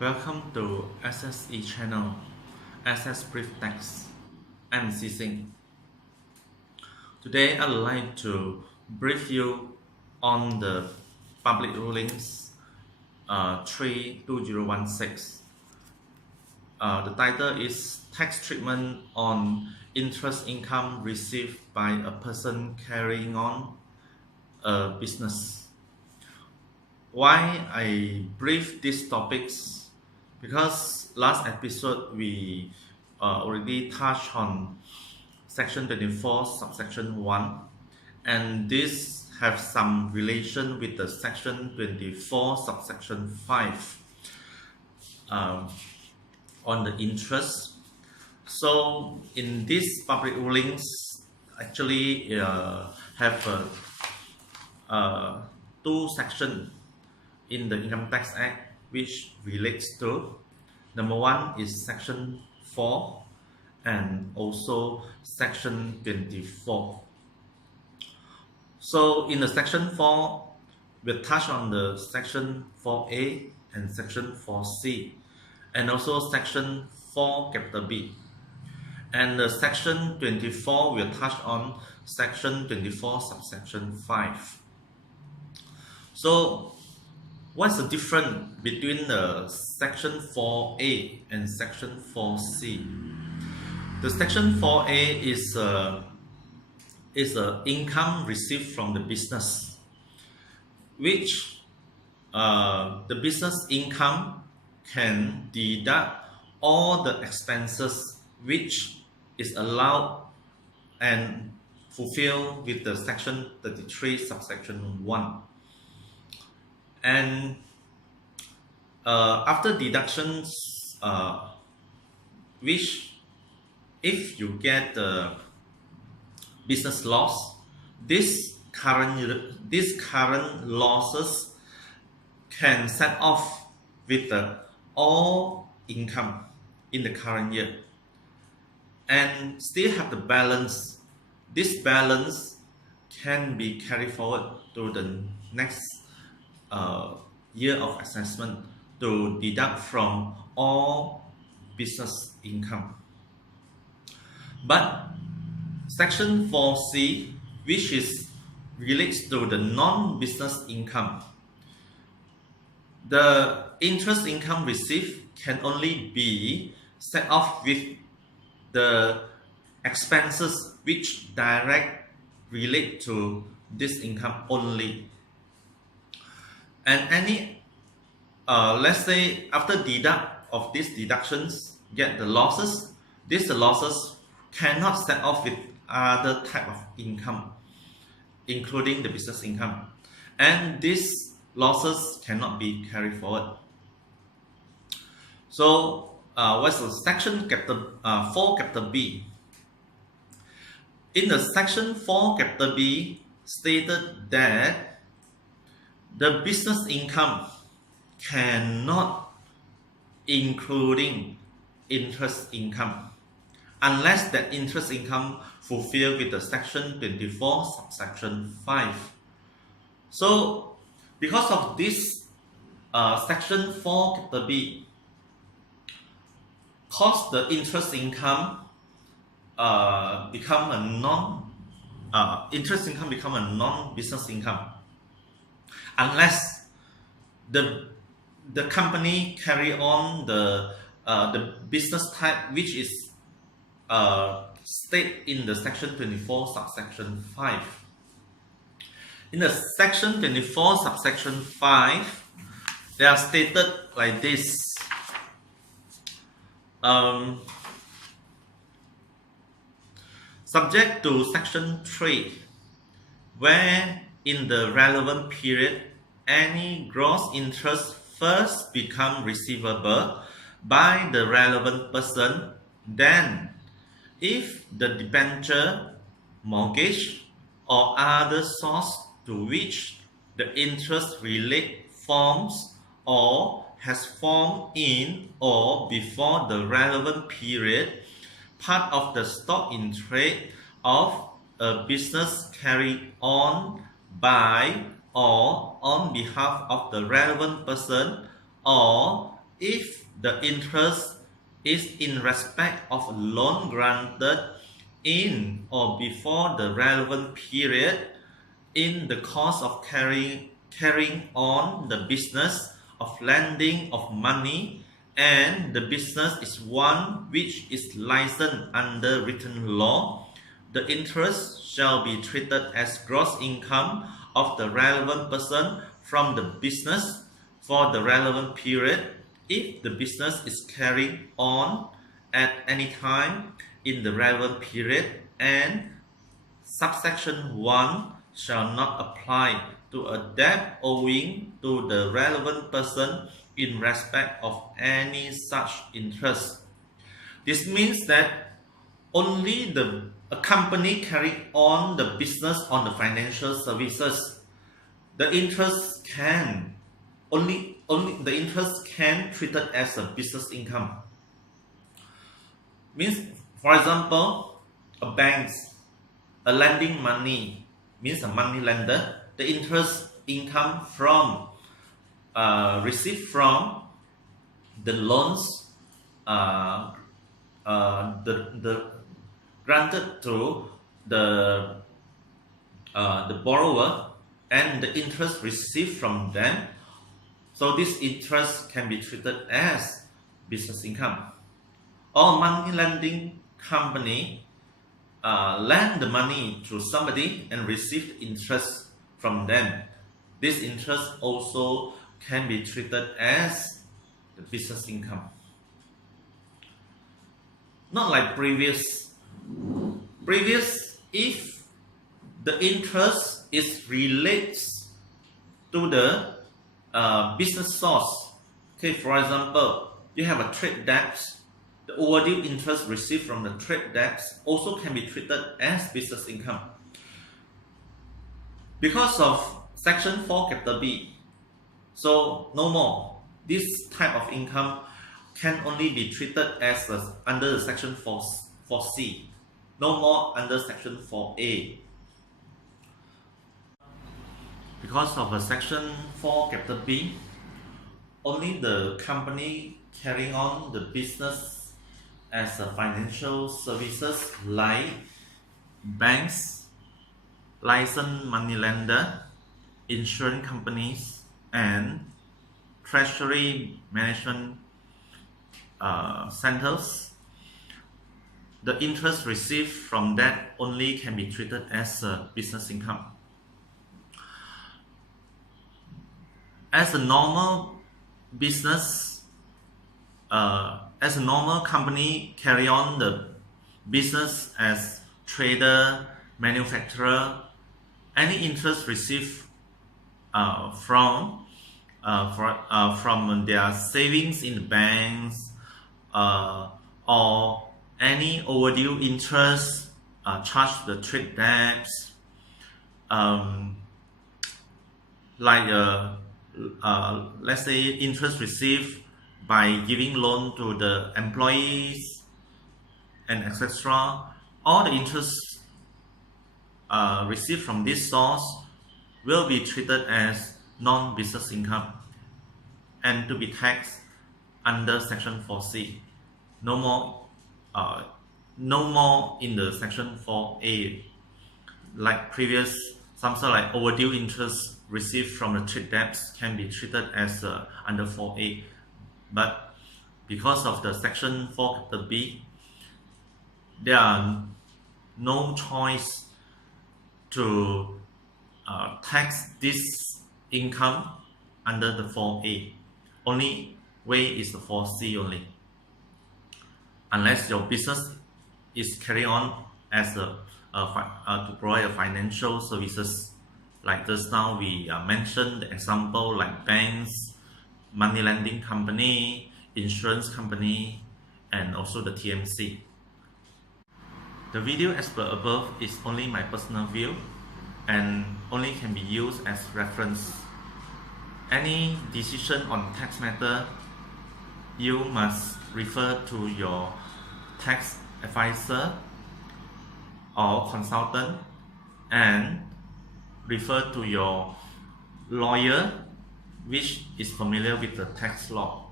Welcome to SSE channel, SS Brief Text. I'm Busin. Today I'd like to brief you on the public rulings 3/2016. The title is Tax Treatment on Interest Income Received by a Person Carrying on a Business. Why I brief these topics? Because last episode we already touched on section 24 subsection 1, and this have some relation with the section 24 subsection 5 on the interest. So in these public rulings actually have two sections in the Income Tax Act which relates to. Number one is section 4 and also section 24. So in the section 4, we'll touch on the section 4A and section 4C and also section 4 capital B. And the section 24 will touch on section 24 subsection 5. So what's the difference between the section 4A and section 4C? The section 4A is income received from the business, which the business income can deduct all the expenses which is allowed and fulfilled with the section 33 subsection 1. And after deductions, which if you get the business loss, this current losses can set off with the all income in the current year and still have the balance. This balance can be carried forward to the next year of assessment to deduct from all business income. But section 4C, which relates to the non-business income, the interest income received can only be set off with the expenses which direct relate to this income only. And any, let's say after deduct of these deductions, get the losses, these losses cannot set off with other type of income, including the business income. And these losses cannot be carried forward. So what's the section 4 capital B? In the section 4 capital B stated that the business income cannot including interest income unless that interest income fulfilled with the section 24 subsection 5. So because of this section 4 capital B cause the interest income become a non-business income unless the company carry on the business type which is stated in the section 24 subsection 5. In the section 24 subsection 5, they are stated like this. Subject to section 3, where in the relevant period any gross interest first become receivable by the relevant person, then if the debenture, mortgage or other source to which the interest relate forms or has formed in or before the relevant period part of the stock in trade of a business carried on by or on behalf of the relevant person, or if the interest is in respect of a loan granted in or before the relevant period in the course of carrying on the business of lending of money, and the business is one which is licensed under written law, the interest shall be treated as gross income of the relevant person from the business for the relevant period if the business is carried on at any time in the relevant period, and subsection 1 shall not apply to a debt owing to the relevant person in respect of any such interest. This means that only a company carry on the business on the financial services, the interest can treated as a business income. Means, for example, a lending money, means a money lender, the interest income from received from the loans the granted to the borrower, and the interest received from them. So this interest can be treated as business income. Or money lending company lend the money to somebody and receive interest from them. This interest also can be treated as the business income. Not like previous, if the interest is relates to the business source. Okay, for example, you have a trade debt. The overdue interest received from the trade debts also can be treated as business income. Because of Section 4 capital B, so no more. This type of income can only be treated as under the Section 4C, no more under Section 4A. Because of a Section 4 capital B, only the company carrying on the business as a financial services like banks, licensed money lender, insurance companies, and treasury management centers, the interest received from that only can be treated as a business income. As a normal business, as a normal company carry on the business as trader, manufacturer, any interest received from their savings in the banks or any overdue interest charged the trade debts, let's say interest received by giving loan to the employees and etc. All the interest received from this source will be treated as non-business income and to be taxed under Section 4C. No more in the Section 4A. Like previous, something like overdue interest received from the trade debts can be treated as under 4A. But because of the Section 4B, there are no choice to tax this income under the 4A. Only way is the 4C only. Unless your business is carried on as to provide a financial services. Like just now we mentioned the example like banks, money lending company, insurance company, and also the TMC. The video as per above is only my personal view and only can be used as reference. Any decision on tax matter, you must refer to your tax advisor or consultant and refer to your lawyer which is familiar with the tax law.